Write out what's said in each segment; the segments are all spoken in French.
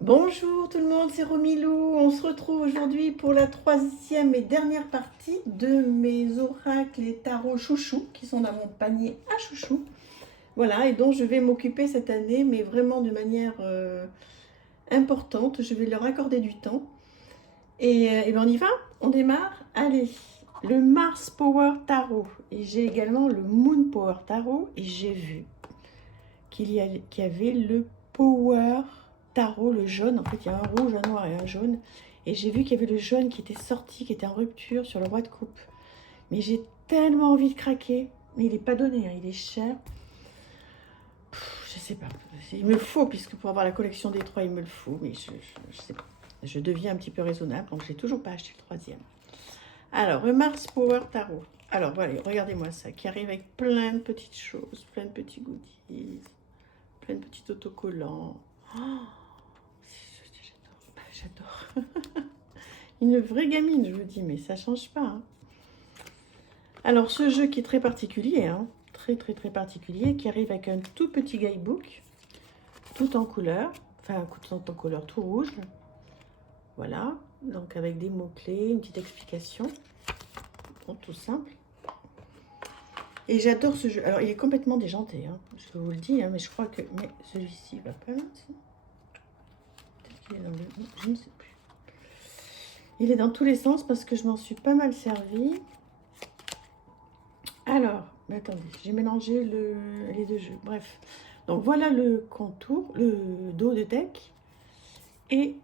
Bonjour tout le monde, c'est Romilou. On se retrouve aujourd'hui pour la troisième et dernière partie de mes oracles et tarots chouchou qui sont dans mon panier à chouchou. Voilà, et dont je vais m'occuper cette année, mais vraiment de manière importante. Je vais leur accorder du temps. Et bien on y va, on démarre. Allez, le Mars Power Tarot. Et j'ai également le Moon Power Tarot. Et j'ai vu qu'il y avait le Power Tarot, le jaune. En fait, il y a un rouge, un noir et un jaune. Et j'ai vu qu'il y avait le jaune qui était sorti, qui était en rupture sur le roi de coupe. Mais j'ai tellement envie de craquer. Mais il n'est pas donné, hein, il est cher. Je sais pas. Il me le faut, puisque pour avoir la collection des trois, il me le faut. Mais je sais pas. Je deviens un petit peu raisonnable, donc je n'ai toujours pas acheté le troisième. Alors, le Mars Power Tarot. Alors, voilà, regardez-moi ça, qui arrive avec plein de petites choses, plein de petits goodies, plein de petits autocollants. Oh, j'adore. Une vraie gamine, je vous dis, mais ça change pas. Hein. Alors, ce jeu qui est très particulier, hein, très particulier, qui arrive avec un tout petit guidebook, tout en couleur, enfin, tout en couleur, tout rouge. Voilà, donc avec des mots-clés, une petite explication. Bon, tout simple. Et j'adore ce jeu. Alors, il est complètement déjanté, hein, je vous le dis, hein, mais je crois que... Mais celui-ci va pas là, peut-être qu'il est dans le... Je ne sais plus. Il est dans tous les sens parce que je m'en suis pas mal servi. Alors, mais attendez, j'ai mélangé les deux jeux. Bref, donc voilà le contour, le dos de deck et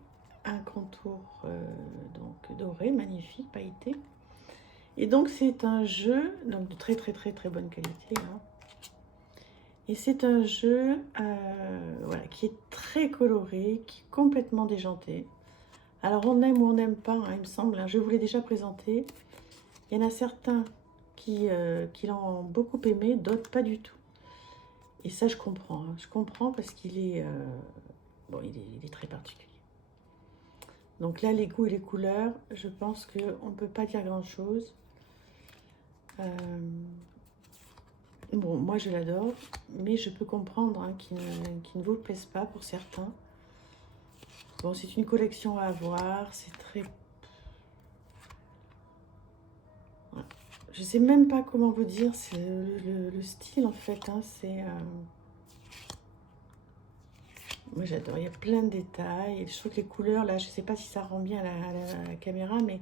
un contour donc doré, magnifique, pailleté. Et donc c'est un jeu donc de très bonne qualité. Hein. Et c'est un jeu voilà, qui est très coloré, qui est complètement déjanté. Alors on aime ou on n'aime pas, hein, il me semble. Hein, je vous l'ai déjà présenté. Il y en a certains qui l'ont beaucoup aimé, d'autres pas du tout. Et ça, je comprends. Hein. Je comprends parce qu'il est, bon, il est très particulier. Donc là, les goûts et les couleurs, je pense qu'on ne peut pas dire grand-chose. Bon, moi, je l'adore, mais je peux comprendre hein, qu'il ne vous plaise pas pour certains. Bon, c'est une collection à avoir, c'est très... Je sais même pas comment vous dire, c'est le style en fait, hein, c'est... Moi j'adore, il y a plein de détails, et je trouve que les couleurs, là, je sais pas si ça rend bien à la caméra, mais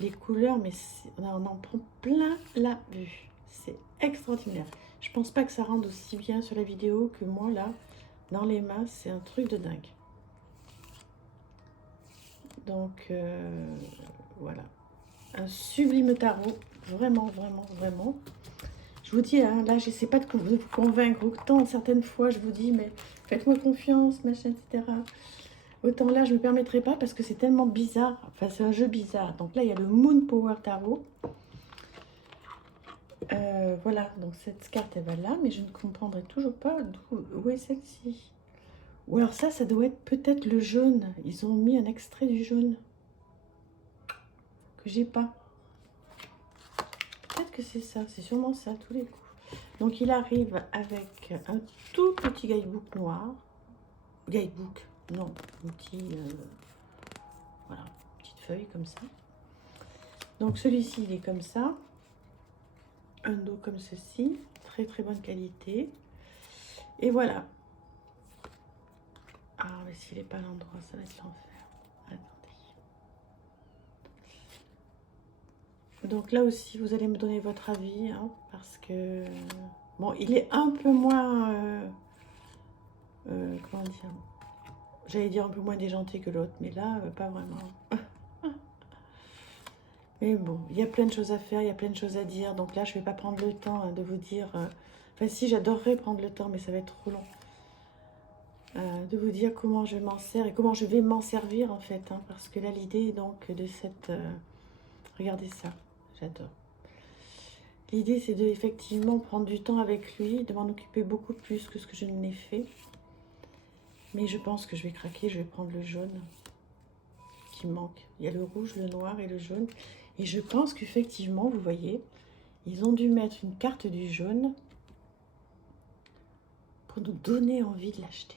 les couleurs, mais on en prend plein la vue, c'est extraordinaire. Je pense pas que ça rende aussi bien sur la vidéo que moi, là, dans les mains, c'est un truc de dingue. Donc, voilà. Un sublime tarot, vraiment. Je vous dis, hein, là, je ne sais pas de vous convaincre. Autant, certaines fois, je vous dis, mais faites-moi confiance, machin, etc. Autant là, je ne me permettrai pas parce que c'est tellement bizarre. Enfin, c'est un jeu bizarre. Donc là, il y a le Moon Power Tarot. Voilà, donc cette carte, elle va là, mais je ne comprendrai toujours pas où est celle-ci. Ou alors ça doit être peut-être le jaune. Ils ont mis un extrait du jaune que j'ai pas. Peut-être que c'est ça, c'est sûrement ça, tous les coups. Donc il arrive avec un tout petit guidebook noir. Guidebook, non, un petit, voilà, petite feuille comme ça. Donc celui-ci, il est comme ça. Un dos comme ceci, très bonne qualité. Et voilà. Ah, mais s'il n'est pas à l'endroit, ça va être l'enfer. Attendez. Donc là aussi, vous allez me donner votre avis, hein, parce que... Bon, il est un peu moins... comment dire? J'allais dire un peu moins déjanté que l'autre, mais là, pas vraiment. Mais bon, il y a plein de choses à faire, il y a plein de choses à dire. Donc là, je ne vais pas prendre le temps hein, de vous dire... Enfin si, j'adorerais prendre le temps, mais ça va être trop long. De vous dire comment je m'en sers et comment je vais m'en servir en fait. Hein, parce que là, l'idée donc de cette... regardez ça, j'adore. L'idée, c'est de effectivement prendre du temps avec lui, de m'en occuper beaucoup plus que ce que je ne l'ai fait. Mais je pense que je vais craquer, je vais prendre le jaune qui manque. Il y a le rouge, le noir et le jaune. Et je pense qu'effectivement, vous voyez, ils ont dû mettre une carte du jaune pour nous donner envie de l'acheter.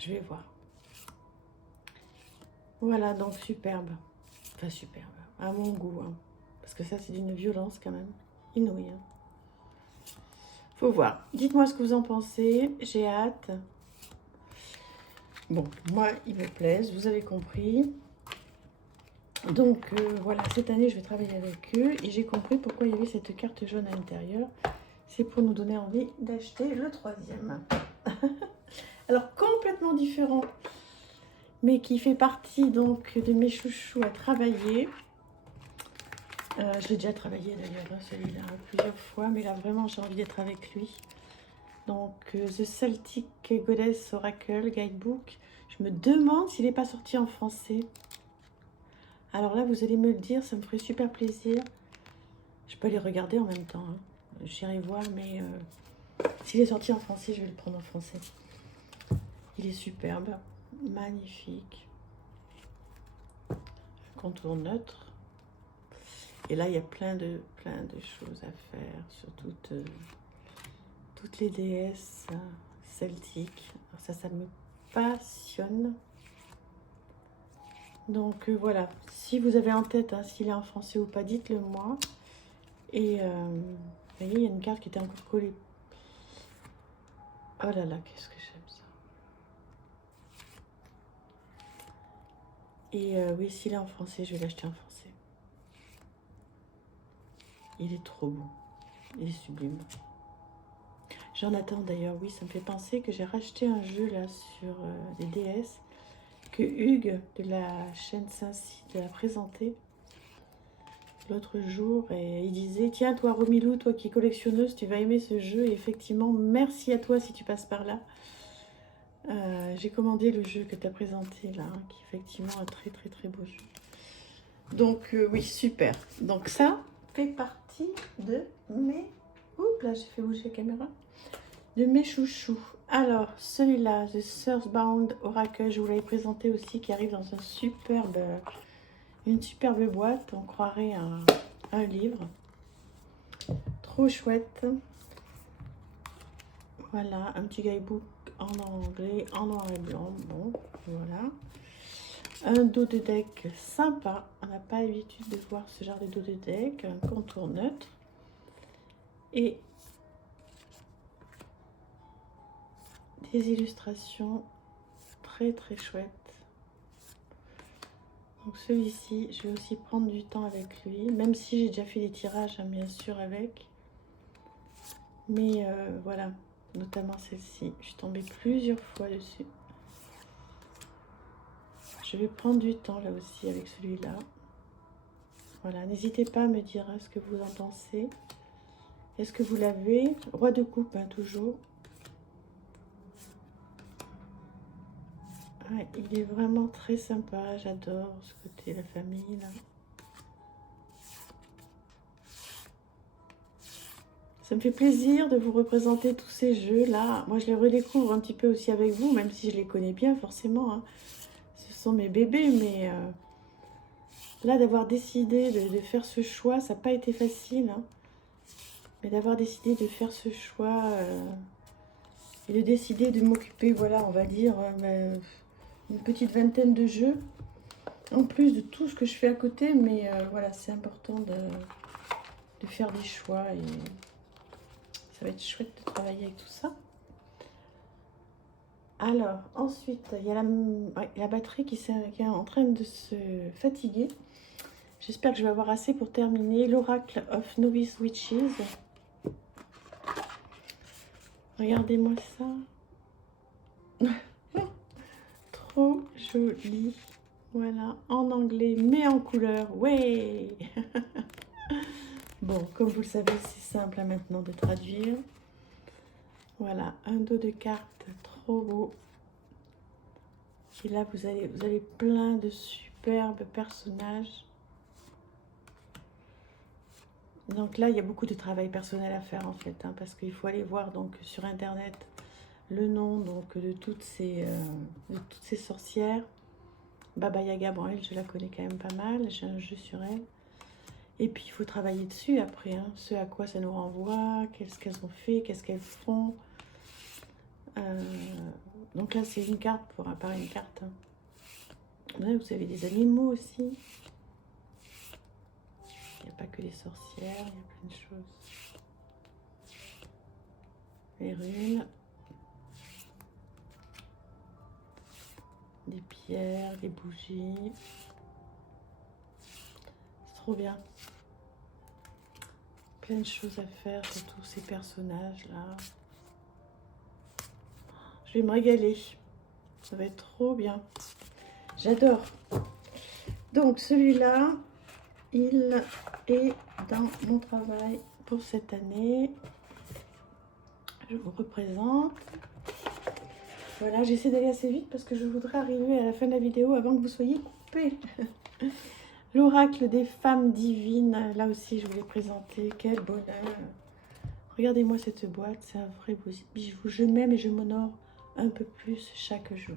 Je vais voir. Voilà, donc superbe. Enfin, superbe. À mon goût. Hein. Parce que ça, c'est d'une violence quand même. Inouïe. Hein. Faut voir. Dites-moi ce que vous en pensez. J'ai hâte. Bon, moi, ils me plaisent. Vous avez compris. Donc, voilà. Cette année, je vais travailler avec eux. Et j'ai compris pourquoi il y avait cette carte jaune à l'intérieur. C'est pour nous donner envie d'acheter le troisième. Alors, complètement différent. Mais qui fait partie donc de mes chouchous à travailler. Je l'ai déjà travaillé d'ailleurs, hein, celui-là, plusieurs fois, mais là vraiment j'ai envie d'être avec lui. Donc The Celtic Goddess Oracle Guidebook. Je me demande s'il n'est pas sorti en français. Alors là, vous allez me le dire, ça me ferait super plaisir. Je peux aller regarder en même temps. Hein. J'irai voir, mais s'il est sorti en français, je vais le prendre en français. Il est superbe, magnifique. Contour neutre. Et là, il y a plein de choses à faire sur toutes les déesses celtiques. Alors ça me passionne. Donc voilà, si vous avez en tête hein, s'il est en français ou pas, dites-le moi. Et vous voyez, il y a une carte qui était encore collée. Oh là là, qu'est-ce que j'aime ça. Et oui, s'il est en français, je vais l'acheter en français. Il est trop beau. Il est sublime. J'en attends d'ailleurs, oui, ça me fait penser que j'ai racheté un jeu là sur les DS que Hugues de la chaîne Saint-Cid a présenté l'autre jour et il disait tiens toi Romilou, toi qui es collectionneuse, tu vas aimer ce jeu et effectivement merci à toi si tu passes par là. J'ai commandé le jeu que tu as présenté là, hein, qui est effectivement un très beau jeu. Donc oui, super. Donc ça fait partie de mes... Oups là, j'ai fait bouger la caméra. De mes chouchous. Alors, celui-là, The Earthbound Oracle, je vous l'avais présenté aussi, qui arrive dans une superbe boîte. On croirait un livre. Trop chouette. Voilà, un petit guidebook en anglais, en noir et blanc. Bon, voilà. Un dos de deck sympa. On n'a pas l'habitude de voir ce genre de dos de deck. Un contour neutre. Et des illustrations très chouettes. Donc celui-ci, je vais aussi prendre du temps avec lui, même si j'ai déjà fait des tirages, hein, bien sûr, avec. Mais voilà, notamment celle-ci. Je suis tombée plusieurs fois dessus. Je vais prendre du temps là aussi avec celui-là. Voilà, n'hésitez pas à me dire hein, ce que vous en pensez. Est-ce que vous l'avez? Roi de coupe, hein, toujours. Ouais, il est vraiment très sympa, j'adore ce côté, la famille là. Ça me fait plaisir de vous représenter tous ces jeux là. Moi je les redécouvre un petit peu aussi avec vous, même si je les connais bien forcément. Hein. Ce sont mes bébés, mais là d'avoir décidé de faire ce choix, ça n'a pas été facile. Hein. Mais d'avoir décidé de faire ce choix et de décider de m'occuper, voilà, on va dire, une petite vingtaine de jeux. En plus de tout ce que je fais à côté, mais voilà, c'est important de faire des choix et ça va être chouette de travailler avec tout ça. Alors, ensuite, il y a la batterie qui est en train de se fatiguer. J'espère que je vais avoir assez pour terminer. L'Oracle of Novice Witches. Regardez-moi ça. Trop joli. Voilà, en anglais, mais en couleur. Ouais. Bon, comme vous le savez, c'est simple hein, maintenant de traduire. Voilà, un dos de cartes trop beau. Et là, vous avez plein de superbes personnages. Donc là, il y a beaucoup de travail personnel à faire en fait, hein, parce qu'il faut aller voir donc sur internet le nom donc de toutes ces sorcières. Baba Yaga, bon elle, je la connais quand même pas mal, j'ai un jeu sur elle. Et puis il faut travailler dessus après, hein, ce à quoi ça nous renvoie, qu'est-ce qu'elles ont fait, qu'est-ce qu'elles font. Donc là, c'est une carte pour apparaître une carte. Là, vous avez des animaux aussi. Il n'y a pas que les sorcières, il y a plein de choses. Les runes. Des pierres, des bougies. C'est trop bien. Plein de choses à faire sur tous ces personnages-là. Je vais me régaler. Ça va être trop bien. J'adore. Donc celui-là, il est dans mon travail pour cette année. Je vous représente. Voilà, j'essaie d'aller assez vite parce que je voudrais arriver à la fin de la vidéo avant que vous soyez coupés. L'oracle des femmes divines, là aussi je vous l'ai présenté. Quel bonheur. Regardez-moi cette boîte, c'est un vrai bijou. Je m'aime et je m'honore un peu plus chaque jour.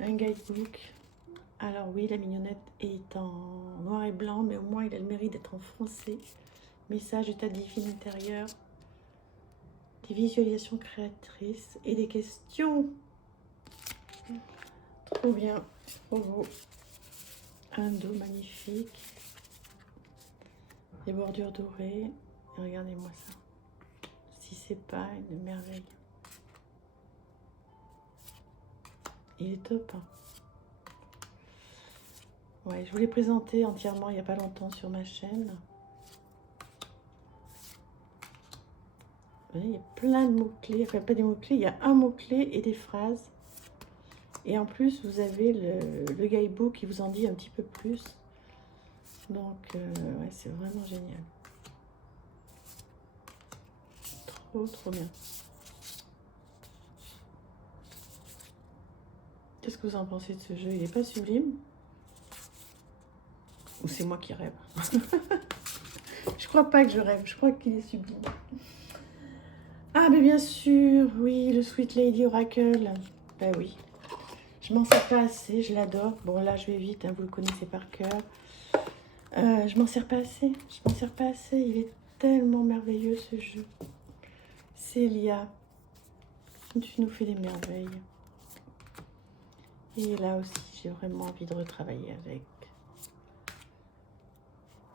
Un guidebook. Alors oui, la mignonnette est en noir et blanc, mais au moins il a le mérite d'être en français. Message de ta divine intérieure. Des visualisations créatrices et des questions. Trop bien, trop beau. Un dos magnifique. Des bordures dorées. Et regardez-moi ça. Si c'est pas une merveille. Il est top. Hein. Ouais, je vous l'ai présenté entièrement il n'y a pas longtemps sur ma chaîne. Vous voyez, il y a plein de mots-clés. Enfin, pas des mots-clés, il y a un mot-clé et des phrases. Et en plus, vous avez le guidebook qui vous en dit un petit peu plus. Donc, ouais, c'est vraiment génial. Trop, trop bien. Qu'est-ce que vous en pensez de ce jeu? Il n'est pas sublime? Ou c'est moi qui rêve? Je crois pas que je rêve, je crois qu'il est sublime. Ah, mais bien sûr, oui, le Sweet Lady Oracle. Ben oui, je m'en sers pas assez, je l'adore. Bon, là, je vais vite, hein, vous le connaissez par cœur. Je m'en sers pas assez, il est tellement merveilleux ce jeu. Célia, tu nous fais des merveilles. Et là aussi, j'ai vraiment envie de retravailler avec.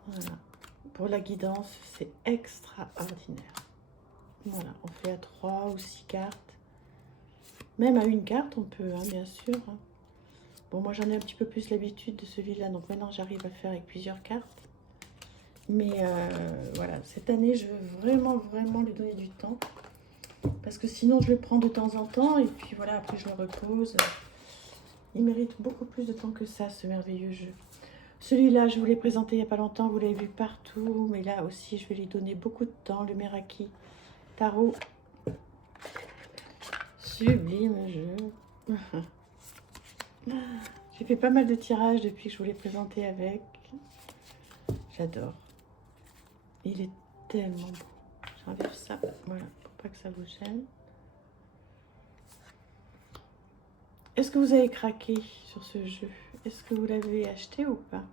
Voilà. Pour la guidance, c'est extraordinaire. Voilà, on fait à 3 ou 6 cartes. Même à une carte, on peut, hein, bien sûr. Bon, moi, j'en ai un petit peu plus l'habitude de celui-là. Donc maintenant, j'arrive à faire avec plusieurs cartes. Mais voilà, cette année, je veux vraiment, vraiment lui donner du temps. Parce que sinon, je le prends de temps en temps. Et puis voilà, après, je le repose. Il mérite beaucoup plus de temps que ça, ce merveilleux jeu. Celui-là, je vous l'ai présenté il n'y a pas longtemps. Vous l'avez vu partout. Mais là aussi, je vais lui donner beaucoup de temps. Le Meraki Tarot. Sublime jeu. J'ai fait pas mal de tirages depuis que je vous l'ai présenté avec. J'adore. Il est tellement beau. J'enlève ça, voilà, pour pas que ça vous gêne. Est-ce que vous avez craqué sur ce jeu? Est-ce que vous l'avez acheté ou pas?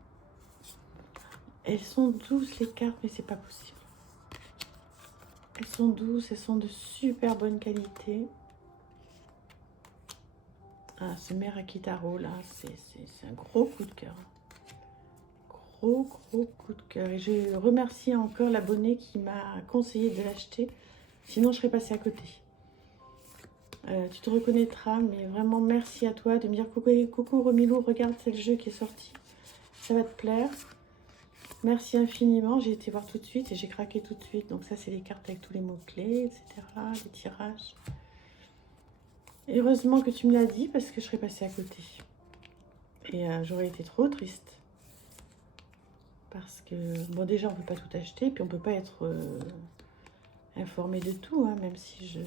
Elles sont douces les cartes, mais c'est pas possible. Elles sont douces, elles sont de super bonne qualité. Ah, ce Meraki Tarot là, c'est un gros coup de cœur. Gros coup de cœur. Et je remercie encore l'abonné qui m'a conseillé de l'acheter. Sinon, je serais passée à côté. Tu te reconnaîtras, mais vraiment merci à toi de me dire coucou Romilou, regarde, c'est le jeu qui est sorti. Ça va te plaire. Merci infiniment. J'ai été voir tout de suite et j'ai craqué tout de suite. Donc ça, c'est les cartes avec tous les mots-clés, etc. Les tirages. Et heureusement que tu me l'as dit parce que je serais passée à côté. Et j'aurais été trop triste. Parce que, bon, déjà, on ne peut pas tout acheter. Puis on ne peut pas être informé de tout, hein, même si je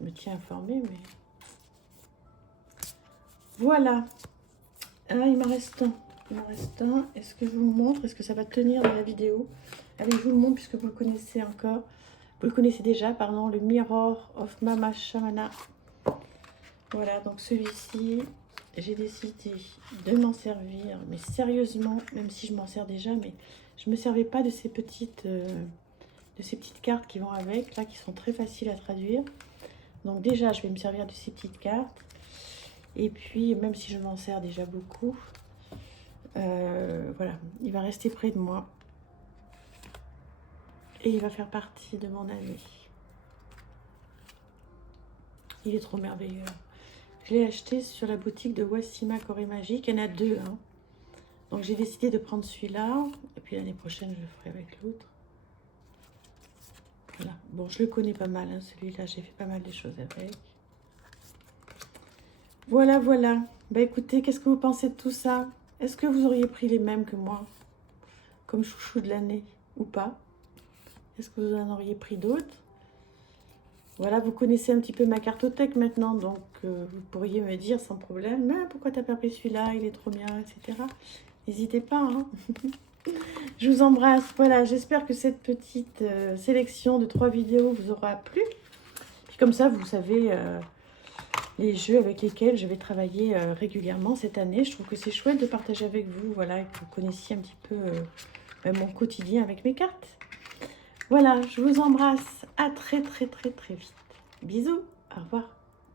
me tiens informée. Mais voilà. Ah, il m'en reste un. Il m'en reste un. Est-ce que je vous le montre? Est-ce que ça va tenir dans la vidéo? Allez, je vous le montre puisque vous le connaissez encore. Vous le connaissez déjà, pardon. Le Mirror of Mama Shamana. Voilà, donc celui-ci, j'ai décidé de m'en servir, mais sérieusement, même si je m'en sers déjà, mais je ne me servais pas de ces petites cartes qui vont avec, là, qui sont très faciles à traduire. Donc déjà, je vais me servir de ces petites cartes. Et puis, même si je m'en sers déjà beaucoup, voilà, il va rester près de moi. Et il va faire partie de mon année. Il est trop merveilleux. Je l'ai acheté sur la boutique de Wassima Corée Magique. Il y en a deux. Hein. Donc j'ai décidé de prendre celui-là. Et puis l'année prochaine, je le ferai avec l'autre. Voilà. Bon, je le connais pas mal. Hein, celui-là, j'ai fait pas mal de choses avec. Voilà, voilà. Bah écoutez, qu'est-ce que vous pensez de tout ça? Est-ce que vous auriez pris les mêmes que moi? Comme chouchou de l'année ou pas? Est-ce que vous en auriez pris d'autres? Voilà, vous connaissez un petit peu ma cartothèque maintenant, donc vous pourriez me dire sans problème, mais pourquoi t'as pas pris celui-là, il est trop bien, etc. N'hésitez pas, hein. Je vous embrasse. Voilà, j'espère que cette petite sélection de 3 vidéos vous aura plu. Puis comme ça, vous savez les jeux avec lesquels je vais travailler régulièrement cette année. Je trouve que c'est chouette de partager avec vous, voilà, que vous connaissiez un petit peu mon quotidien avec mes cartes. Voilà, je vous embrasse. À très vite. Bisous. Au revoir.